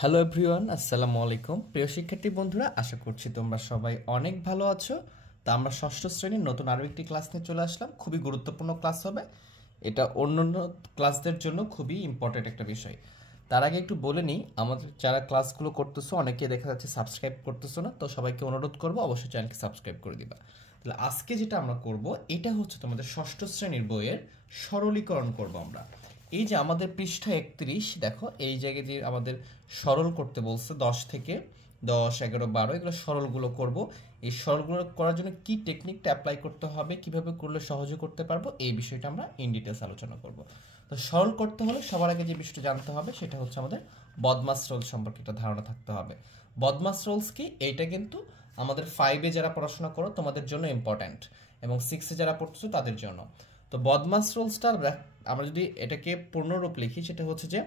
Hello everyone, আসসালামু আলাইকুম। প্রিয় শিক্ষার্থী বন্ধুরা, আশা করছি তোমরা সবাই অনেক ভালো আছো। তা আমরা ষষ্ঠ শ্রেণীর নতুন আরও একটি ক্লাস নিয়ে চলে আসলাম। খুবই গুরুত্বপূর্ণ ক্লাস হবে এটা, অন্যান্য ক্লাসদের জন্য খুবই ইম্পর্টেন্ট একটা বিষয়। তার আগে একটু বলে নিই, আমাদের যারা ক্লাসগুলো করতেছো অনেকে দেখা যাচ্ছে সাবস্ক্রাইব করতেছো না, তো সবাইকে অনুরোধ করবো অবশ্যই চ্যানেলকে সাবস্ক্রাইব করে দিবা। তাহলে আজকে যেটা আমরা করব, এটা হচ্ছে তোমাদের ষষ্ঠ শ্রেণীর বইয়ের সরলীকরণ করব আমরা। এই যে আমাদের পৃষ্ঠা 31, দেখো এই জায়গায় যে আমাদের সরল করতে বলছে 10 থেকে 10, 11, 12 এগুলো সরলগুলো করব। এই সরলগুলো করার জন্য কি টেকনিকটা অ্যাপ্লাই করতে হবে, কিভাবে করলে সহজে করতে পারবো, এই বিষয়টা আমরা ইন ডিটেলস আলোচনা করব। তো সরল করতে হলে সবার আগে যে বিষয়টা জানতে হবে সেটা হচ্ছে আমাদের বদমাস রোল সম্পর্কে একটা ধারণা থাকতে হবে। বদমাস রোলস কি, এইটা কিন্তু আমাদের 5-এ যারা পড়াশোনা করো তোমাদের জন্য ইম্পর্ট্যান্ট, এবং 6-এ যারা পড়তেছো তাদের জন্য। তো বদমাস রোলসটা আমরা যদি এটাকে পূর্ণরূপ লিখি, সেটা হচ্ছে যে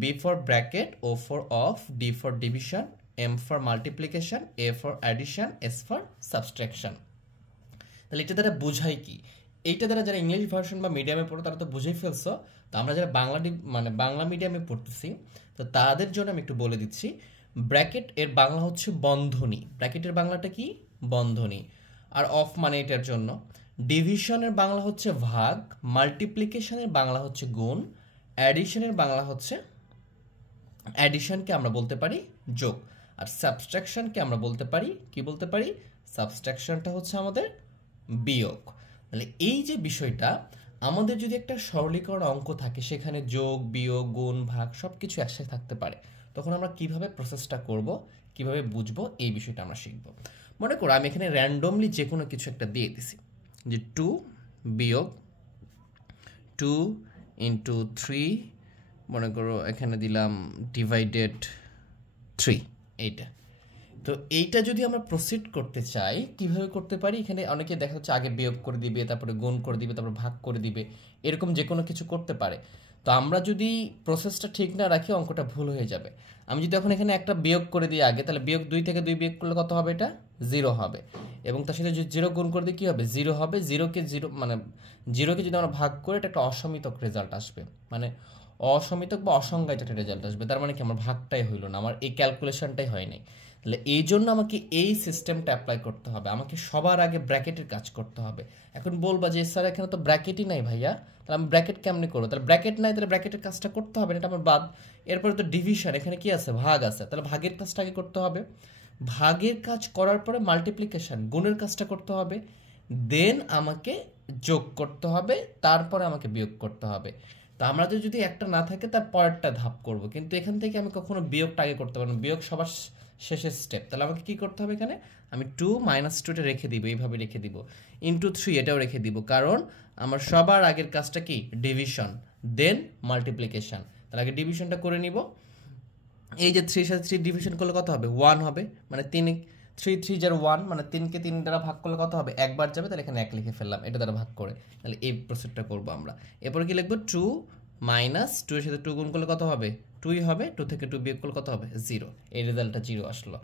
B for bracket, O for of, D for division, M for multiplication, A for addition, S for subtraction. তাহলে এটা দ্বারা বোঝাই কি, এইটা দ্বারা যারা ইংলিশ ভার্সন বা মিডিয়ামে পড়ো তারা তো বুঝেই ফেলছো। তো আমরা যারা বাংলা মিডিয়ামে পড়তেছি, তো তাদের জন্য আমি একটু বলে দিচ্ছি। ব্র্যাকেট এর বাংলা হচ্ছে বন্ধনী, ব্র্যাকেটের বাংলাটা কি, বন্ধনী। আর অফ মানে এটার জন্য। ডিভিশনের বাংলা হচ্ছে ভাগ, মাল্টিপ্লিকেশনের বাংলা হচ্ছে গুণ, অ্যাডিশনের বাংলা হচ্ছে, অ্যাডিশনকে আমরা বলতে পারি যোগ, আর সাবট্রাকশনকে আমরা বলতে পারি কি, বলতে পারি সাবট্রাকশনটা হচ্ছে আমাদের বিয়োগ। তাহলে এই যে বিষয়টা, আমাদের যদি একটা সরলীকরণ অঙ্ক থাকে সেখানে যোগ, বিয়োগ, গুণ, ভাগ সব কিছু একসাথে থাকতে পারে, তখন আমরা কিভাবে প্রসেসটা করব, কিভাবে বুঝবো, এই বিষয়টা আমরা শিখব। মনে করো আমি এখানে র্যান্ডমলি যে কোনো কিছু একটা দিয়ে দিছি, যে 2 বিয়োগ 2 ইন্টু 3, মনে করো এখানে দিলাম ডিভাইডেড 3, এইটা। তো এইটা যদি আমরা প্রসিড করতে চাই, কিভাবে করতে পারি, এখানে অনেকে দেখা যাচ্ছে আগে বিয়োগ করে দিবে, তারপরে গুণ করে দিবে, তারপরে ভাগ করে দিবে, এরকম যে কোনো কিছু করতে পারে। তো আমরা যদি প্রসেসটা ঠিক না রাখি অঙ্কটা ভুল হয়ে যাবে। আমি যদি এখন এখানে একটা বিয়োগ করে দিই আগে, তাহলে বিয়োগ 2 থেকে 2 বিয়োগ করলে কত হবে, এটা 0 হবে। এবং তার সাথে যদি 0 গুণ করে দিই কী হবে, 0 হবে। 0কে 0 মানে 0কে যদি আমরা ভাগ করে, এটা একটা অসমিতক রেজাল্ট আসবে, মানে অসমিতক বা অসংজ্ঞায়িত একটা রেজাল্ট আসবে। তার মানে কি, আমার ভাগটাই হইলো না, আমার এই ক্যালকুলেশনটাই হয়নি। তাহলে এই জন্য আমাকে এই সিস্টেমটা অ্যাপ্লাই করতে হবে, আমাকে সবার আগে ব্র্যাকেটের কাজ করতে হবে। এখন বলবা যে স্যার এখানে তো ব্র্যাকেটই নাই ভাইয়া, তাহলে আমি ব্র্যাকেট কেমনি করবো? তাহলে ব্র্যাকেট নাই, তাহলে ব্র্যাকেটের কাজটা করতে হবে না, এটা আমার বাদ। এরপরে তো ডিভিশন, এখানে কি আছে, ভাগ আছে, তাহলে ভাগের কাজটা আগে করতে হবে। ভাগের কাজ করার পরে মাল্টিপ্লিকেশন, গুণের কাজটা করতে হবে, দেন আমাকে যোগ করতে হবে, তারপরে আমাকে বিয়োগ করতে হবে। তো আমাদের যদি একটা না থাকে তার পরেরটা ধাপ করব, কিন্তু এখান থেকে আমি কখনো বিয়োগটা আগে করতে পারবো না, বিয়োগ সবার শেষের স্টেপ। তাহলে আমাকে কি করতে হবে, এখানে আমি 2 - 2টা রেখে দিব, এইভাবে রেখে দিব, ইন্টু 3 এটাও রেখে দিব, কারণ আমার সবার আগের কাজটা কি, ডিভিশন, দেন মাল্টিপ্লিকেশন। তাহলে আগে ডিভিশনটা করে নিব। এই যে 3 সাথে 3 ডিভিশন করলে কত হবে, 1 হবে, মানে 3 3 3 যার 1, মানে 3কে 3 দ্বারা ভাগ করলে কত হবে, একবার যাবে, তাহলে এখানে 1 লিখে ফেললাম এটা দ্বারা ভাগ করে। তাহলে এই প্রসেসটা করবো আমরা। এরপর কি লিখবো, 2 - 2 এর সাথে 2 গুণ করলে কত হবে, 2ই হবে, 2 থেকে 2 বিয়োগ করলে কত হবে, 0। এই রেজাল্টটা 0 আসলো।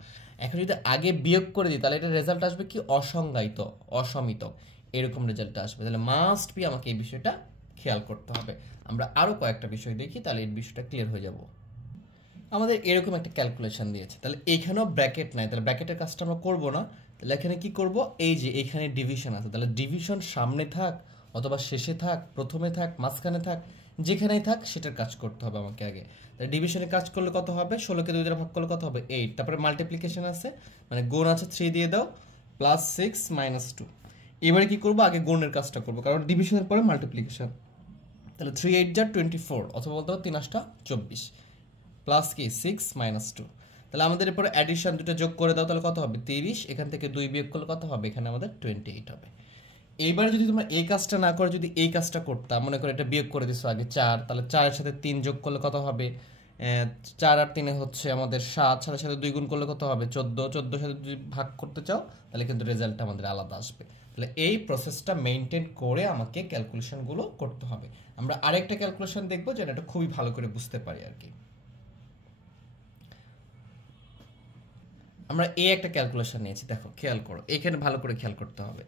এখন যদি আগে বিয়োগ করে দিই, তাহলে এটা রেজাল্ট আসবে কি, অসংজ্ঞায়িত, অসমিতক, এরকম রেজাল্টটা আসবে। তাহলে মাস্ট বি আমাকে এই বিষয়টা খেয়াল করতে হবে। আমরা আরও কয়েকটা বিষয় দেখি, তাহলে এই বিষয়টা ক্লিয়ার হয়ে যাব। আমাদের এরকম একটা ক্যালকুলেশন দিয়েছে, তাহলে এইখানেও ব্র্যাকেট নাই, তাহলে ব্র্যাকেটের কাজটা আমরা করবো না। তাহলে এখানে কি করব, এই যে এখানে ডিভিশন আছে, তাহলে ডিভিশন সামনে থাক অথবা শেষে থাক, প্রথমে থাক, মাঝখানে থাক, যেখানেই থাক সেটার কাজ করতে হবে আমাকে আগে। তাহলে ডিভিশনের কাজ করলে কত হবে, 16কে 2 দ্বারা ভাগ করলে কত হবে, 8। তারপরে মাল্টিপ্লিকেশন আছে, মানে গুণ আছে, 3 দিয়ে দাও, +6 - 2। এবারে কি করব, আগে গুণের কাজটা করব, কারণ ডিভিশনের পরে মাল্টিপ্লিকেশন। তাহলে 3 8 যা 24, অথবা বলতে হবে 3 8 24, প্লাস কি 6 - 2। তাহলে আমাদের এরপরে অ্যাডিশন, দুটো যোগ করে দাও, তাহলে কত হবে, 30। এখান থেকে 2 বিয়োগ করলে কত হবে, এখানে আমাদের 28 হবে। এইবারে যদি তোমরা এই কাজটা না করে যদি এই কাজটা করতাম, মনে করো এটা বিয়োগ করে দিছো আগে 4, তাহলে 4 এর সাথে 3 যোগ করলে কত হবে, 4 আর 3 হচ্ছে আমাদের 7, 7 এর সাথে 2 গুণ করলে কত হবে, 14, 14 এর সাথে যদি ভাগ করতে চাও তাহলে কিন্তু রেজাল্টটা আমাদের আলাদা আসবে। তাহলে এই প্রসেসটা মেনটেন করে আমাকে ক্যালকুলেশনগুলো করতে হবে। আমরা আরেকটা ক্যালকুলেশন দেখবো, যেটা এটা খুবই ভালো করে বুঝতে পারি আর কি। আমরা এই একটা ক্যালকুলেশন নিয়েছি, দেখো খেয়াল করো, এখানে ভালো করে খেয়াল করতে হবে।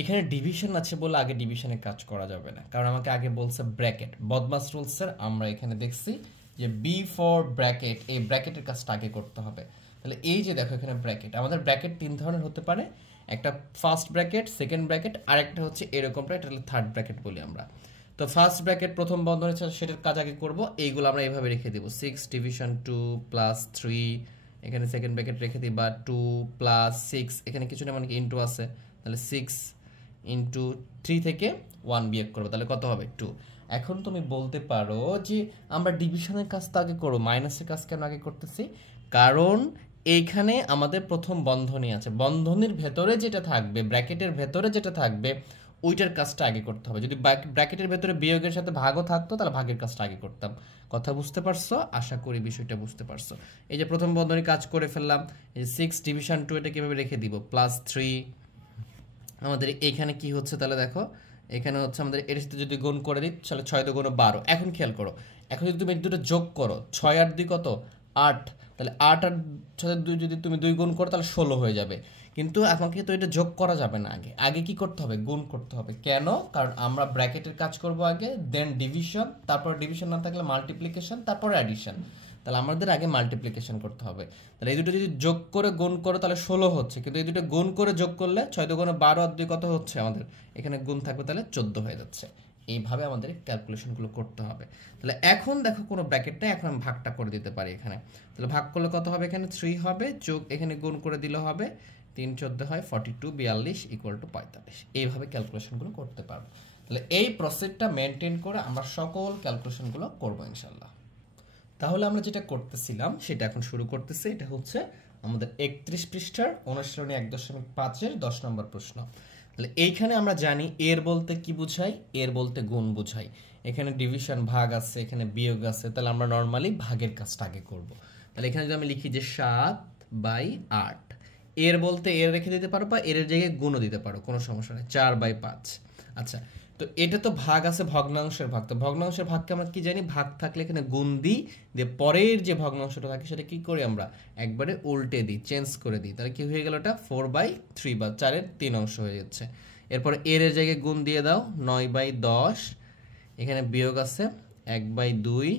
এখানে ডিভিশন আছে বলে আগে ডিভিশনে কাজ করা যাবে না, কারণ আমাকে আগে বলছে ব্র্যাকেট। বদমাস রুলসের আমরা এখানে দেখছি যে বিফোর ব্র্যাকেট, এই ব্র্যাকেটের কাজটা আগে করতে হবে। তাহলে এই যে দেখো এখানে ব্র্যাকেট, আমাদের ব্র্যাকেট 3 ধরনের হতে পারে, একটা ফার্স্ট ব্র্যাকেট, সেকেন্ড ব্র্যাকেট, আর একটা হচ্ছে এরকমটা, এটা হলো থার্ড ব্র্যাকেট বলি আমরা। তো ফার্স্ট ব্র্যাকেট প্রথম বন্ধনী সেটার কাজ আগে করব, এইগুলো আমরা এইভাবে রেখে দেবো 6 ডিভিশন 2 প্লাস 3, এখানে সেকেন্ড ব্র্যাকেট রেখে দিই বা 2 প্লাস 6, এখানে কিছু না মানে কি ইন্টু আছে, তাহলে 6 ইন্টু 3 থেকে 1 বিয়োগ করবো, তাহলে কত হবে 2। এখন তুমি বলতে পারো যে আমরা ডিভিশনের কাজটা আগে করবো, মাইনাসের কাজ কেন আগে করতেছি? কারণ এইখানে আমাদের প্রথম বন্ধনী আছে, বন্ধনীর ভেতরে যেটা থাকবে, ব্র্যাকেটের ভেতরে যেটা থাকবে ওইটার কাজটা আগে করতে হবে। যদি ব্র্যাকেটের ভেতরে বিয়োগের সাথে ভাগও থাকতো তাহলে ভাগের কাজটা আগে করতাম। কথা বুঝতে পারছো? আশা করি বিষয়টা বুঝতে পারছো। এই যে প্রথম বন্ধনী কাজ করে ফেললাম, এই যে 6 ডিভিশন 2 এটা কিভাবে রেখে দিব, প্লাস 3, আমাদের এইখানে কি হচ্ছে তাহলে দেখো, এখানে হচ্ছে আমাদের এর সাথে যদি গুণ করে দিই তাহলে 6 2 গুণ 12। এখন খেয়াল করো, এখন যদি তুমি দুটো যোগ করো, 6 8 2 কত 8, তাহলে 8 আর 6 2 যদি তুমি 2 গুণ করো তাহলে 16 হয়ে যাবে। কিন্তু আমাকে তো এটা যোগ করা যাবে না, আগে আগে কি করতে হবে, গুণ করতে হবে। কেন? কারণ আমরা ব্র্যাকেটের কাজ করব আগে, দেন ডিভিশন, তারপর ডিভিশন না থাকলে মাল্টিপ্লিকেশন, তারপর অ্যাডিশন। তাহলে আমাদের আগে মাল্টিপ্লিকেশন করতে হবে। তাহলে এই দুটো যদি যোগ করে গুণ করো তাহলে 16 হচ্ছে, কিন্তু এই দুটো গুণ করে যোগ করলে 6 2 গুণ 12 আর 2 কত হচ্ছে, আমাদের এখানে গুণ থাকবে তাহলে 14 হয়ে যাচ্ছে। এইভাবে আমাদের ক্যালকুলেশনগুলো করতে হবে। তাহলে এখন দেখো কোনো ব্র্যাকেট নেই, এখন আমি ভাগটা করে দিতে পারি এখানে। তাহলে ভাগ করলে কত হবে, এখানে 3 হবে, যোগ এখানে গুণ করে দিলে হবে 3 14 হয় 42, 42 ইকুয়াল টু 45। এইভাবে ক্যালকুলেশনগুলো করতে পারবো। তাহলে এই প্রসেসটা মেনটেন করে আমরা সকল ক্যালকুলেশনগুলো করবো ইনশাল্লাহ। তাহলে আমরা যেটা করতেছিলাম সেটা এখন শুরু করতেছি। এটা হচ্ছে আমাদের 31 পৃষ্ঠার অনুশীলনী 1.5 10 নম্বর প্রশ্ন। তাহলে এইখানে আমরা জানি এর বলতে কি বুঝাই, এর বলতে গুণ বুঝাই। এখানে ডিভিশন ভাগ আছে, এখানে বিয়োগ আছে, তাহলে আমরা নর্মালি ভাগের কাজটা আগে করব। তাহলে এখানে যদি আমি লিখি যে 7/8, এর বলতে এর রেখে দিতে পারো বা এর জায়গায় গুণও দিতে পারো, কোনো সমস্যা নেই, 4/5। আচ্ছা, তো এটা তো ভাগ আছে, ভগ্নাংশের ভাগ, তো ভগ্নাংশের ভাগকে আমরা কি জানি, ভাগ থাকলে এখানে গুণ দিই, দিয়ে পরের যে ভগ্নাংশটা থাকে সেটা কি করি আমরা একবারে উল্টে দিই, চেঞ্জ করে দিই। তাহলে কি হয়ে গেল, এটা 4/3 বা 4-এর 3 অংশ হয়ে যাচ্ছে। এরপরে এর জায়গায় গুণ দিয়ে দাও 9/10, এখানে বিয়োগ আছে 1/2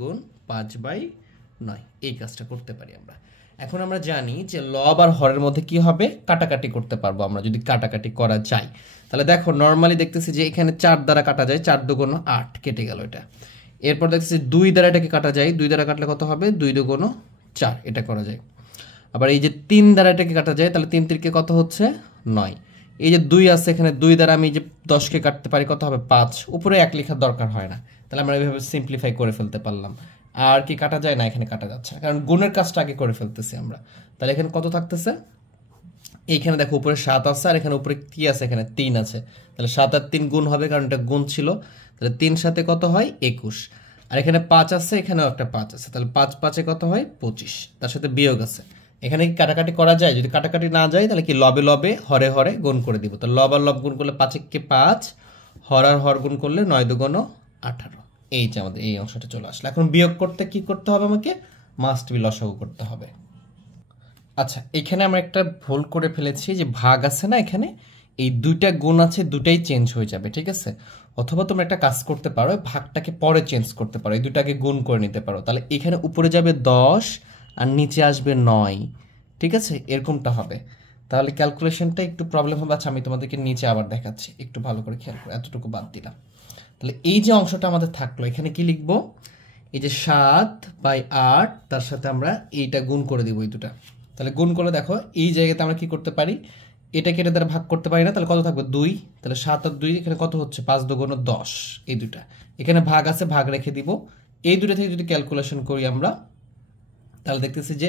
গুণ 5/9, এই কাজটা করতে পারি আমরা। এখন আমরা জানি যে লব আর হরের মধ্যে কি হবে, কাটাকাটি করতে পারবো আমরা যদি কাটাকাটি করা যায়। তাহলে দেখো নর্মালি দেখতেছি যে এখানে 4 দ্বারা কাটা যায়, 4 2 8, কেটে গেল এটা। এরপর দেখতেছি 2 দ্বারা এটাকে কাটা যায়, 2 দ্বারা কাটলে কত হবে, 2 2 4, এটা করা যায়। আবার এই যে 3 দ্বারা এটাকে কাটা যায়, তাহলে 3 3 কত হচ্ছে 9। এই যে 2 আছে এখানে, 2 দ্বারা আমি যে 10কে কাটতে পারি, কত হবে 5, উপরে 1 লেখার দরকার হয় না। তাহলে আমরা এইভাবে সিম্পলিফাই করে ফেলতে পারলাম। আর কি কাটা যায় না, এখানে কাটা যাচ্ছে না, কারণ গুণের কাজটা আগে করে ফেলতেছি আমরা। তাহলে এখানে কত থাকতেছে, এইখানে দেখো উপরে 7 আছে, আর এখানে উপরে কি আছে, এখানে 3 আছে। তাহলে 7 আর 3 গুণ হবে, কারণ এটা গুণ ছিল। তাহলে 3 সাথে কত হয় 21, আর এখানে 5 আছে, এখানেও একটা 5 আছে, তাহলে 5 5-এ কত হয় 25, তার সাথে বিয়োগ আছে। এখানে কি কাটাকাটি করা যায়? যদি কাটাকাটি না যায় তাহলে কি লবে লবে হরে হরে গুণ করে দিব। তো লব আর লব গুণ করলে 5 5, হর আর হর গুণ করলে 9 2 18। এই যে আমাদের এই অংশটা চলে আসলো। এখন বিয়োগ করতে কি করতে হবে, আমাকে মাস্ট বি লসাগু করতে হবে। আচ্ছা, এখানে আমরা একটা ভুল করে ফেলেছি, যে ভাগ আছে না, এখানে এই দুইটা গুণ আছে, দুটাই চেঞ্জ হয়ে যাবে, ঠিক আছে? অথবা তোমরা একটা কাজ করতে পারো, ভাগটাকে পরে চেঞ্জ করতে পারো, এই দুটাকে গুণ করে নিতে পারো। তাহলে এখানে উপরে যাবে 10 আর নিচে আসবে 9, ঠিক আছে? এরকমটা হবে। তাহলে ক্যালকুলেশনটা একটু প্রবলেম হবে। আচ্ছা, আমি তোমাদেরকে নিচে আবার দেখাচ্ছি, একটু ভালো করে খেয়াল করো, এতটুকু বাদ দিলাম। তাহলে এই যে অংশটা আমাদের থাকলো, এখানে কি লিখবো, এই যে 7/8, তার সাথে আমরা এইটা গুণ করে দিব, এই দুটা। তাহলে গুণ করলে দেখো এই জায়গাতে আমরা কি করতে পারি, এটা কেটে দ্বারা ভাগ করতে পারি না, তাহলে কত থাকবে 2। তাহলে 7 আর 2, এখানে কত হচ্ছে 5 2 10, এই দুটা। এখানে ভাগ আছে, ভাগ রেখে দিব। এই দুটো থেকে যদি ক্যালকুলেশন করি আমরা, তাহলে দেখতেছি যে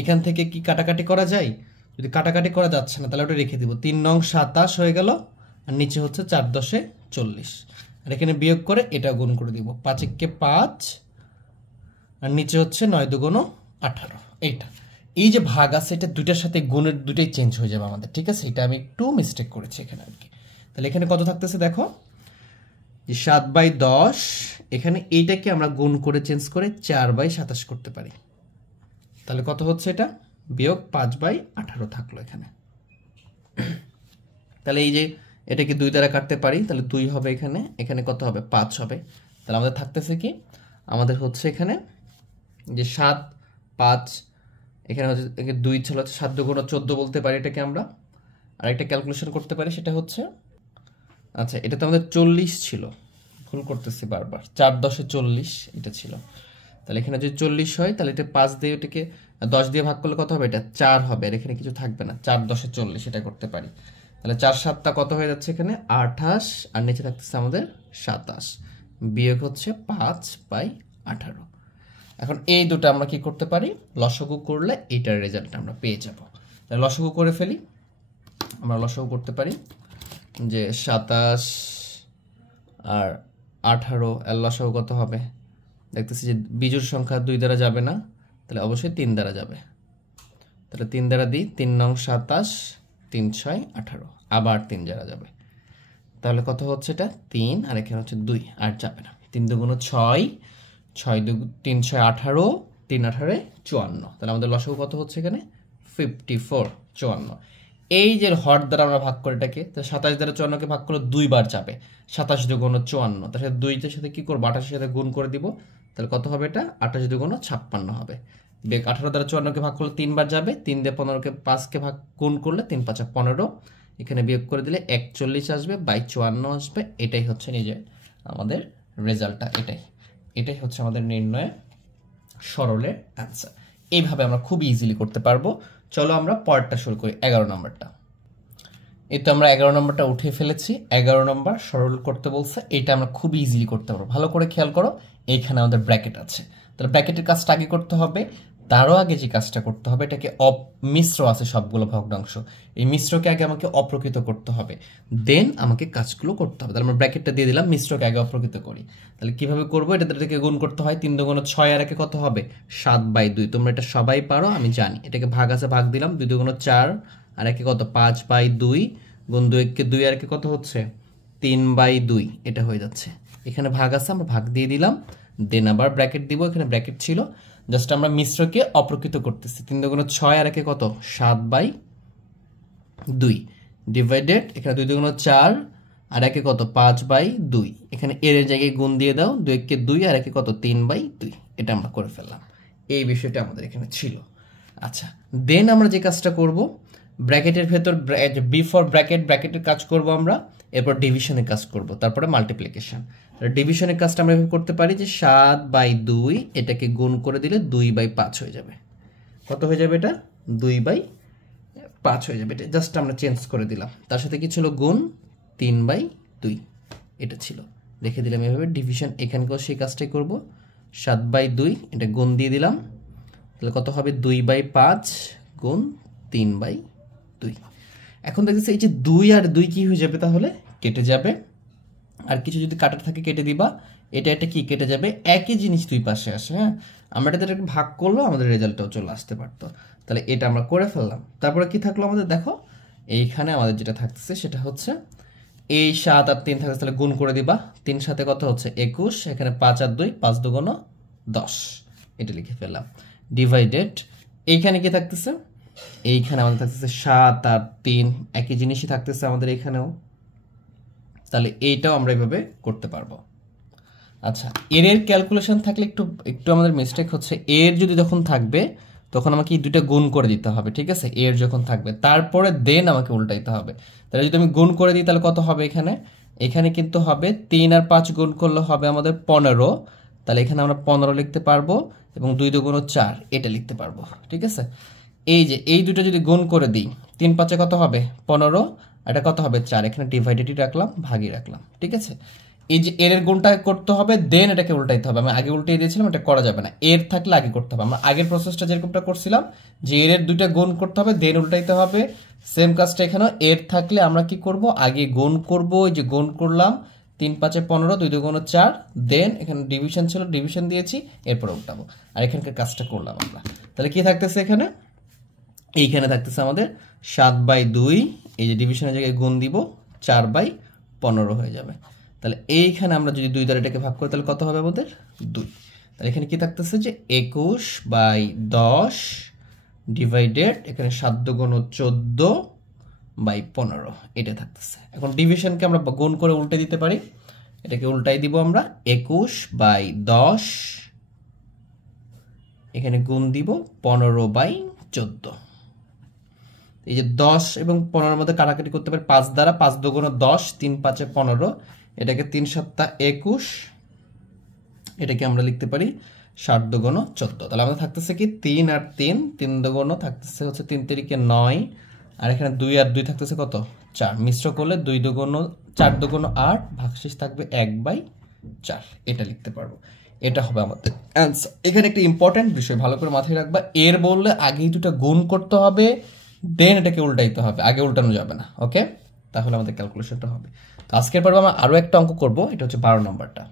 এখান থেকে কি কাটাকাটি করা যায়, যদি কাটাকাটি করা যাচ্ছে না তাহলে ওটা রেখে দিব। 3 9 27 হয়ে গেল, আর নিচে হচ্ছে 4 10 40, আর এখানে বিয়োগ করে এটা গুণ করে দিব, 5 1 5, আর নিচে হচ্ছে 9 2 18। এইটা এই যে ভাগ আছে, এটা দুইটার সাথে গুণের দুটাই চেঞ্জ হয়ে যাবে আমাদের, ঠিক আছে? এটা আমি একটু মিস্টেক করেছি এখানে আর কি। তাহলে এখানে কত থাকতেছে দেখো, যে 7/10, এখানে এইটাকে আমরা গুণ করে চেঞ্জ করে 4/27 করতে পারি। তাহলে কত হচ্ছে, এটা বিয়োগ 5/18 থাকলো এখানে। তাহলে এই যে এটাকে 2 দ্বারা কাটতে পারি, তাহলে 2 হবে এখানে, এখানে কত হবে 5 হবে। তাহলে আমাদের থাকতেছে কি, আমাদের হচ্ছে এখানে যে 7 5 এখানে হচ্ছে 2 ছিল, 7 2 গুণ 14 বলতে পারি এটাকে আমরা। আর একটা ক্যালকুলেশন করতে পারি, সেটা হচ্ছে, আচ্ছা এটা তো আমাদের 40 ছিল, ভুল করতেছি বারবার, 4 10 40 এটা ছিল। তাহলে এখানে যদি 40 হয় তাহলে এটা 5 দিয়ে এটাকে 10 দিয়ে ভাগ করলে কত হবে, এটা 4 হবে, আর এখানে কিছু থাকবে না, 4 10 40 এটা করতে পারি। তাহলে 4 7টা কত হয়ে যাচ্ছে এখানে 28, আর নিচে থাকতেছে আমাদের 27, বিয়োগ হচ্ছে 5/18। এখন এই দুটো আমরা কি করতে পারি, লসাগু করলে এটার রেজাল্ট আমরা পেয়ে যাব। তাহলে লসাগু করে ফেলি, আমরা লসাগু করতে পারি যে 27 আর 18 এর লসাগু কত হবে, দেখতেছি যে বিজোড় সংখ্যা 2 দ্বারা যাবে না, তাহলে অবশ্যই 3 দ্বারা যাবে। তাহলে 3 দ্বারা দিই, 3 নং 27, 3 6 18, আবার 3 দ্বারা যাবে, তাহলে কত হচ্ছে এটা 3, আর এখানে হচ্ছে 2, আর যাবে না। 3 2 6, 6 2 3 6 18, 3 18 54, তাহলে আমাদের লসাগু কত হচ্ছে এখানে 54 54। এই যে হর দ্বারা আমরা ভাগ করে এটাকে, তো 27 দ্বারা 54কে ভাগ করলে 2 বার যাবে, 27 2 54, তার সাথে 2 এর সাথে কি করব 28 এর সাথে গুণ করে দিব, তাহলে কত হবে এটা 28 2 56 হবে। 18 দ্বারা 54কে ভাগ করলে 3 বার যাবে, 3 দিয়ে 15কে 5কে ভাগ গুণ করলে 3 5 15, এখানে বিয়োগ করে দিলে 41 আসবে, বাই 54 আসবে। এটাই হচ্ছে নিজে আমাদের রেজাল্টটা, এটাই হচ্ছে আমাদের নির্ণয় সরলের অ্যান্সার। এইভাবে আমরা খুব ইজিলি করতে পারবো। চলো আমরা পরেরটা শুরু করি, 11 নম্বরটা। এই তো আমরা 11 নম্বরটা উঠিয়ে ফেলেছি। 11 নম্বর সরল করতে বলছে, এটা আমরা খুব ইজিলি করতে পারবো। ভালো করে খেয়াল করো, এইখানে আমাদের ব্র্যাকেট আছে, তাহলে ব্র্যাকেটের কাজটা আগে করতে হবে। তারও আগে যে কাজটা করতে হবে, এটাকে মিশ্র আছে সবগুলো ভগ্নাংশ, এই মিশ্রকে আগে আমাকে অপ্রকৃত করতে হবে, দেন আমাকে কাজগুলো করতে হবে। তাহলে আমরা ব্র্যাকেটটা দিয়ে দিলাম, মিশ্রকে আগে অপ্রকৃত করি। তাহলে কিভাবে করবো, এটা থেকে গুণ করতে হয়, 3 2 6, আর একে কত হবে 7/2। তোমরা এটা সবাই পারো, আমি জানি। এটাকে ভাগ আছে, ভাগ দিলাম, 2 2 4, আর একে কত 5/2, গুণ 2 কে 2, আর একে কত হচ্ছে 3/2, এটা হয়ে যাচ্ছে। এখানে ভাগ আছে, আমরা ভাগ দিয়ে দিলাম, দেন আবার ব্র্যাকেট দিব, এখানে ব্র্যাকেট ছিল, জাস্ট আমরা মিশ্রকে অপ্রকৃত করতেছি। 3 2 6, আর একে কত 7/2, ডিভাইডেড, এখানে 2 2 4, আর একে কত 5/2, এখানে এর জায়গায় গুণ দিয়ে দাও, 2 কে 2, আর একে কত 3/2, এটা আমরা করে ফেললাম। এই বিষয়টা আমাদের এখানে ছিল। আচ্ছা, দেন আমরা যে কাজটা করব, ব্র্যাকেটের ভেতর বিফোর ব্র্যাকেটের কাজ করব আমরা, এরপর ডিভিশনের কাজ করব, তারপরে মাল্টিপ্লিকেশন। ডিভিশনের কাজটা আমরা এভাবে করতে পারি যে 7/2 এটাকে গুণ করে দিলে 2/5 হয়ে যাবে। কত হয়ে যাবে এটা 2/5 হয়ে যাবে। এটা জাস্ট আমরা চেঞ্জ করে দিলাম, তার সাথে কি ছিল গুণ 3/2, এটা ছিল, রেখে দিলাম এভাবে। ডিভিশন এখানকেও সেই কাজটাই করব, 7/2 এটা গুণ দিয়ে দিলাম, তাহলে কত হবে 2/5 গুণ 3/2। এখন দেখতেছি এই যে 2 আর 2 কি হয়ে যাবে, তাহলে কেটে যাবে, আর কিছু যদি কাটার থাকে কেটে দিবা, এটা কি কেটে যাবে, একই জিনিস দুই পাশে আসে। হ্যাঁ, আমরা এটাতে ভাগ করলেও আমাদের রেজাল্টটাও চলে আসতে পারতো। তাহলে এটা আমরা করে ফেললাম। তারপরে কি থাকলো আমাদের, দেখো এইখানে আমাদের যেটা থাকতেছে সেটা হচ্ছে এই 7 আর 3 থাকছে, তাহলে গুণ করে দিবা, 3 সাথে কত হচ্ছে 21, এখানে 5 আর 2, 5 2 10, এটা লিখে ফেললাম, ডিভাইডেড, এইখানে কি থাকতেছে, এইখানে আমাদের থাকতেছে 7 আর 3, একই জিনিসই থাকতেছে আমাদের এখানেও। তাহলে এইটাও আমরা এইভাবে করতে পারবো। আচ্ছা, এর ক্যালকুলেশন থাকলে একটু আমাদের মিস্টেক হচ্ছে, এর যদি যখন থাকবে তখন আমাকে এই দুইটা গুণ করে দিতে হবে, ঠিক আছে, এর যখন থাকবে, তারপরে দেন আমাকে উল্টাইতে হবে। তাহলে যদি আমি গুণ করে দিই তাহলে কত হবে, এখানে কিন্তু হবে 3 আর 5 গুণ করলে হবে আমাদের 15, তাহলে এখানে আমরা 15 লিখতে পারবো, এবং 2 2 4 এটা লিখতে পারবো, ঠিক আছে। এই যে এই দুটো যদি গুণ করে দিই, 3 5 কত হবে 15, এটা কত হবে 4, এখানে ডিভাইডেডই রাখলাম, ভাগই রাখলাম, ঠিক আছে। এই যে এর গুণটা করতে হবে, দেন এটাকে উল্টাইতে হবে। আমি আগে উল্টিয়ে দিয়েছিলাম, এটা করা যাবে না, এর থাকলে আগে করতে হবে। আমরা আগের প্রসেসটা যেরকমটা করছিলাম, যে এর দুইটা গুণ করতে হবে, দেন উল্টাইতে হবে, সেম কাজটা এখানেও, এর থাকলে আমরা কি করব, আগে গুণ করব, এই যে গুণ করলাম, 3 5 15, 2 2 4, দেন এখানে ডিভিশন ছিল, ডিভিশন দিয়েছি, এরপর উল্টাবো, আর এখানকার কাজটা করলাম আমরা। তাহলে কি থাকতেছে এখানে, এইখানে থাকতেছে আমাদের 7/2, এই যে ডিভিশনের জায়গায় গুণ দিব, 4/15 হয়ে যাবে। তাহলে এইখানে আমরা যদি 2 দ্বারা এটাকে ভাগ করি তাহলে কত হবে আমাদের 2। তাহলে এখানে কি থাকতেছে যে 21/10 ডিভাইডেড, এখানে 7 2 14/15, এটা থাকতেছে। এখন ডিভিশনকে আমরা গুণ করে উল্টে দিতে পারি, এটাকে উল্টাই দিব আমরা, 21/10 এখানে গুণ দিব 15/14। এই যে 10 এবং 15 মধ্যে কাটাকাটি করতে পারি 5 দ্বারা, 5 দুগুণ 10, 3 5 15, এটাকে 3 7 21, এটাকে আমরা লিখতে পারি 7 দুগুণ 14। তাহলে আমাদের থাকতেছে কি 3 আর 3, 3 দুগুণ থাকতেছে হচ্ছে 3 3 9, আর এখানে 2 আর 2 থাকতেছে কত 4, মিশ্র করলে 2 দুগুণ 4 দুগুণ 8, ভাগশেষ থাকবে 1/4, এটা লিখতে পারবো। এটা হবে আমাদের অ্যান্সার। এখানে একটা ইম্পর্টেন্ট বিষয় ভালো করে মাথায় রাখবা, এর বললে আগেই দুটো গুণ করতে হবে, দেন এটাকে উল্টাইতে হবে, আগে উল্টানো যাবে না। ওকে, তাহলে আমাদের ক্যালকুলেশনটা হবে। তো আজকের পর্বে আমরা আরও একটা অঙ্ক করব, এটা হচ্ছে 12 নম্বরটা।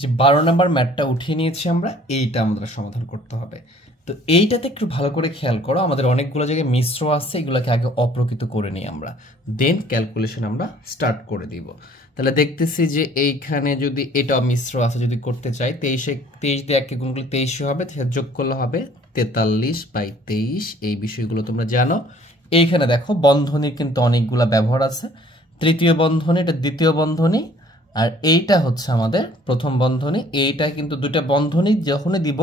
যে 12 নম্বর ম্যাথটা উঠিয়ে নিয়েছি আমরা, এইটা আমাদের সমাধান করতে হবে। তো এইটাতে একটু ভালো করে খেয়াল করো, আমাদের অনেকগুলো জায়গায় মিশ্র আছে, এগুলোকে আগে অপ্রকৃত করে নিই আমরা, দেন ক্যালকুলেশন আমরা স্টার্ট করে দিব। তাহলে দেখতেছি যে এইখানে যদি এটা মিশ্র আছে, যদি করতে চাই 23 দিয়ে 1 গুণ করলে 23 হবে, যোগ করলে হবে 43/23। এই বিষয়গুলো তোমরা জানো। এইখানে দেখো বন্ধনীর কিন্তু অনেকগুলা ব্যবহার আছে, তৃতীয় বন্ধনী, এটা দ্বিতীয় বন্ধনী, আর এইটা হচ্ছে আমাদের প্রথম বন্ধনী। এইটা কিন্তু দুইটা বন্ধনী যখনই দিব,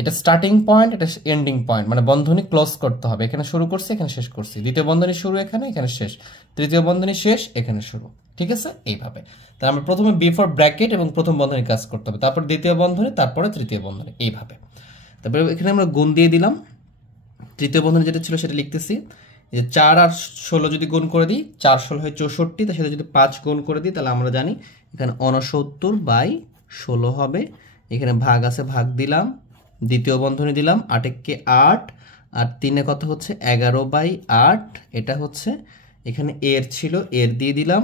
এটা স্টার্টিং পয়েন্ট, এটা এন্ডিং পয়েন্ট, মানে বন্ধনী ক্লোজ করতে হবে। এখানে শুরু করছি, এখানে শেষ করছি, দ্বিতীয় বন্ধনী শুরু এখানে, এখানে শেষ, তৃতীয় বন্ধনী শেষ, এখানে শুরু। ঠিক আছে, এইভাবে। তাহলে আমরা প্রথমে বিফোর ব্র্যাকেট এবং প্রথম বন্ধনী কাজ করতে হবে, তারপর দ্বিতীয় বন্ধনী, তারপরে তৃতীয় বন্ধনী, এইভাবে। তারপরে এখানে আমরা গুণ দিয়ে দিলাম, তৃতীয় বন্ধনী যেটা ছিল সেটা লিখতেছি। এই যে 4 আর 16 যদি গুণ করে দিই, 4 16 হয় 64, তার সাথে যদি 5 গুণ করে দিই, তাহলে আমরা জানি এখানে 69/16 হবে। এখানে ভাগ আছে, ভাগ দিলাম, দ্বিতীয় বন্ধনী দিলাম, 8 কে 8, আর 3 কত হচ্ছে 11/8, এটা হচ্ছে এখানে এর ছিল, এর দিয়ে দিলাম,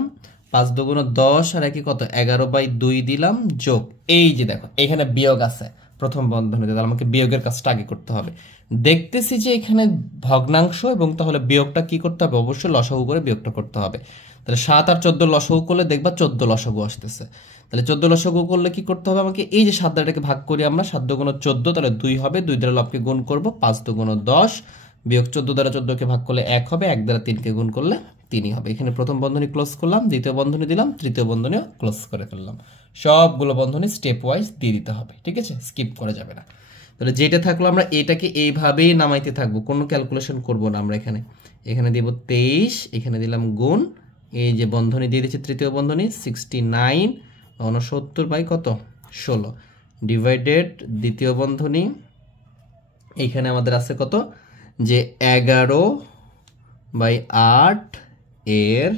5 দুগুণ 10, আর একই কত 11/2 দিলাম, যোগ। এই যে দেখো এখানে বিয়োগ আছে প্রথম বন্ধনীতে, তাহলে আমাকে বিয়োগের কাজটা আগে করতে হবে। দেখতেছি যে এখানে ভগ্নাংশ, এবং তাহলে বিয়োগটা কি করতে হবে, অবশ্যই লসাগু করে বিয়োগটা করতে হবে। তাহলে 7 আর 14 লসাগু করলে দেখবা 14 লসাগু আসতেছে। তাহলে 14 লসাগু করলে কি করতে হবে আমাকে, এই যে 7 দ্বারাটাকে ভাগ করি আমরা, 7 দুগুণ 14, তাহলে 2 হবে, 2 দ্বারা লবকে গুণ করব, 5 দুগুণ 10, বিয়োগ 14 দ্বারা 14কে ভাগ করলে 1 হবে, 1 দ্বারা 3কে গুণ করলে 3 হবে। এখানে প্রথম বন্ধনী ক্লোজ করলাম, দ্বিতীয় বন্ধনী দিলাম, তৃতীয় বন্ধনীও ক্লোজ করে ফেললাম। সবগুলো বন্ধনী স্টেপ ওয়াইজ দিয়ে দিতে হবে, ঠিক আছে, স্কিপ করা যাবে না। তাহলে যেটা থাকলো আমরা এটাকে এইভাবেই নামাইতে থাকবো, কোনো ক্যালকুলেশন করব না আমরা। এখানে এখানে দিব 23, এখানে দিলাম গুণ, এই যে বন্ধনী দিয়ে দিচ্ছি তৃতীয় বন্ধনী 69, 69 বাই কত 16, ডিভাইডেড দ্বিতীয় বন্ধনী, এইখানে আমাদের আছে কত যে 11/8 এর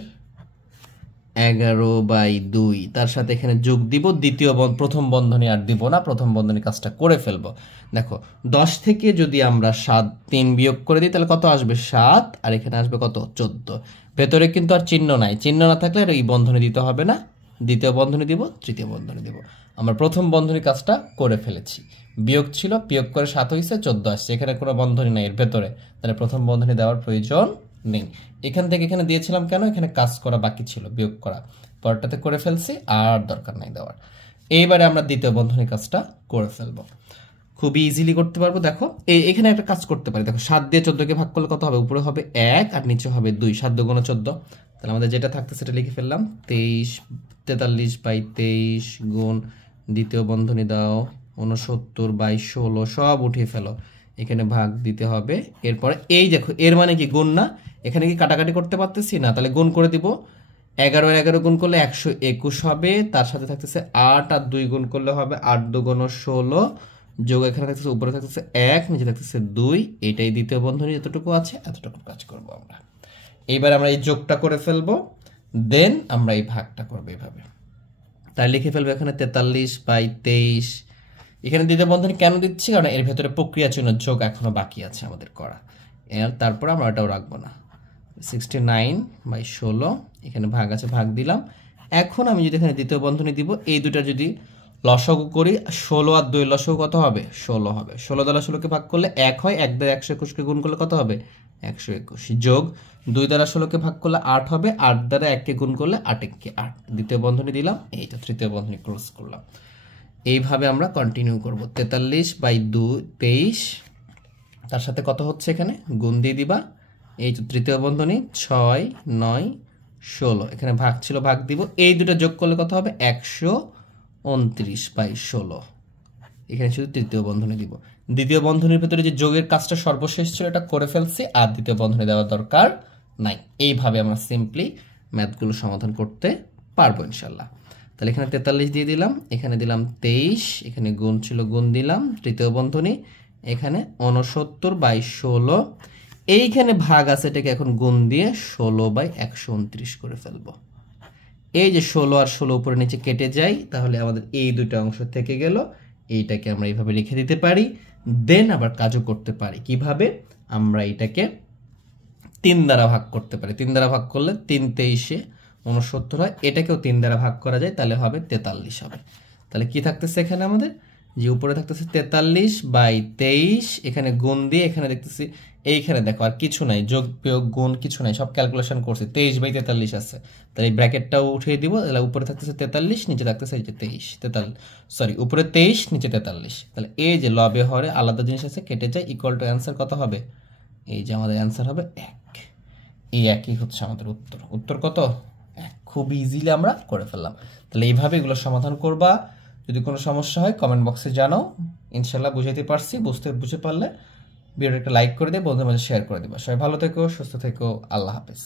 11/2, তার সাথে এখানে যোগ দিব দ্বিতীয় প্রথম বন্ধনী আর দিব না, প্রথম বন্ধনী কাজটা করে ফেলবো। দেখো 10 থেকে যদি আমরা 3 বিয়োগ করে দিই, তাহলে কত আসবে 7, আর এখানে আসবে কত 14। ভেতরে কিন্তু আর চিহ্ন নাই, চিহ্ন না থাকলে এই বন্ধনী দিতে হবে না, দ্বিতীয় বন্ধনী দিব, তৃতীয় বন্ধনী দিব। আমরা প্রথম বন্ধনীর কাজটা করে ফেলেছি, বিয়োগ ছিল, বিয়োগ করে 7 হয়েছে, 14 আসছে, এখানে কোনো বন্ধনী নাই এর ভেতরে, তাহলে প্রথম বন্ধনী দেওয়ার প্রয়োজন নেই। এখান থেকে এখানে দিয়েছিলাম কেন, এখানে কাজ করা বাকি ছিল, বিয়োগ করা, পরটাতে করে ফেলছি, আর দরকার নাই দেওয়ার। এইবারে আমরা দ্বিতীয় বন্ধনীর কাজটা করে ফেলবো, খুবই ইজিলি করতে পারবো। দেখো এখানে একটা কাজ করতে পারি, দেখো 7 দিয়ে 14কে ভাগ করলে কত হবে, উপরে হবে 1 আর নিচে হবে 2, 7 দুগুণ 14, তাহলে আমাদের যেটা থাকতে সেটা লিখে ফেললাম, 43/23 গুণ দ্বিতীয় বন্ধনী দাও 69/16, সব উঠিয়ে ফেলো, এখানে ভাগ দিতে হবে। এরপরে এই দেখো এর মানে কি গুণ না, এখানে কি কাটাকাটি করতে পারতেছি না, তাহলে গুণ করে দিব, 11 আর 11 গুণ করলে 121 হবে, তার সাথে থাকতেছে 8 আর 2 গুণ করলে হবে 8 দুগুণ 16, যোগ এখানে থাকতেছে, উপরে থাকতেছে 1, নিচে থাকতেছে 2, এটাই দ্বিতীয় বন্ধনী যতটুকু আছে এতটুকু কাজ করব আমরা। এইবার আমরা এই যোগটা করে ফেলবো, দেন আমরা এই ভাগটা করবো এইভাবে। তাই লিখে ফেলবো এখানে 43/23। এখানে দ্বিতীয় বন্ধনী কেন দিচ্ছি, কারণ এর ভেতরে প্রক্রিয়া চিহ্ন যোগ এখনো বাকি আছে আমাদের করা, এর তারপর আমরা এটাও রাখবো না। 69/16, এখানে ভাগ আছে, ভাগ দিলাম। এখন আমি যদি এখানে দ্বিতীয় বন্ধনী দিব, এই দুটা যদি লসাগু করি, 16 আর 2 লসাগু কত হবে 16 হবে, 16 দ্বারা 16কে ভাগ করলে 1 হয়, 1 দ্বারা 121কে গুণ করলে কত হবে 121, যোগ 2 দ্বারা 16কে ভাগ করলে 8 হবে, 8 দ্বারা 1কে গুণ করলে 8 × 8, দ্বিতীয় বন্ধনী দিলাম, এইটা তৃতীয় বন্ধনী ক্লোজ করলাম। এইভাবে আমরা কন্টিনিউ করব, 43/23, তার সাথে কত হচ্ছে এখানে গুণ দিয়ে দিবা, এই তো তৃতীয় বন্ধনী 6 9 16, এখানে ভাগ ছিল, ভাগ দিব, এই দুটো যোগ করলে কত হবে 129/16, এখানে শুধু তৃতীয় বন্ধনী দিব। দ্বিতীয় বন্ধনীর ভেতরে যে যোগের কাজটা সর্বশেষ ছিল এটা করে ফেলছি, আর দ্বিতীয় বন্ধনী দেওয়ার দরকার নাই। এইভাবে আমরা সিম্পলি ম্যাথগুলো সমাধান করতে পারবো ইনশাল্লাহ। তাহলে এখানে 43 দিয়ে দিলাম, এখানে দিলাম 23, এখানে গুণ ছিল গুণ দিলাম, তৃতীয় বন্ধনী, এখানে 69/16, এইখানে ভাগ আছে, এটাকে এখন গুণ দিয়ে 16/129 করে ফেলবো। এই যে 16 আর 16 উপরে নিচে কেটে যায়, তাহলে আমাদের এই দুটো অংশ থেকে গেল। এইটাকে আমরা এইভাবে লিখে দিতে পারি। দেন আবার কাজও করতে পারি। কিভাবে? আমরা এটাকে 3 দ্বারা ভাগ করতে পারি। 3 দ্বারা ভাগ করলে 3 23 69 হয়। এটাকেও 3 দ্বারা ভাগ করা যায়, তাহলে হবে 43 হবে। তাহলে কি থাকতেছে এখানে আমাদের? যে উপরে থাকতেছে 43/23, এখানে গুণ দিয়ে এখানে দেখতেছি, এইখানে দেখো আর কিছু নাই, যোগ বিয়োগ গুণ কিছু নাই, সব ক্যালকুলেশন করছি। 23/43 আছে, তাহলে এই ব্র্যাকেটটাও উঠিয়ে দিব। তাহলে উপরে থাকতেছে 43, নিচে থাকতেছে এই যে 23, 43, সরি উপরে 23 নিচে 43। তাহলে এই যে লবে হরে আলাদা জিনিস আছে, কেটে যায়, ইকুয়াল টু অ্যান্সার কত হবে? এই যে আমাদের অ্যান্সার হবে 1। এই একই হচ্ছে আমাদের উত্তর। উত্তর কত? 1। খুব ইজিলি আমরা করে ফেললাম। তাহলে এইভাবে এগুলো সমাধান করবা। যদি কোনো সমস্যা হয় কমেন্ট বক্সে জানাও, ইনশাল্লাহ বুঝাইতে পারছি। বুঝে পারলে ভিডিওটা একটা লাইক করে দিয়ে বন্ধুদের মাঝে শেয়ার করে দিবা। সবাই ভালো থেকো, সুস্থ থেকো, আল্লাহ হাফেজ।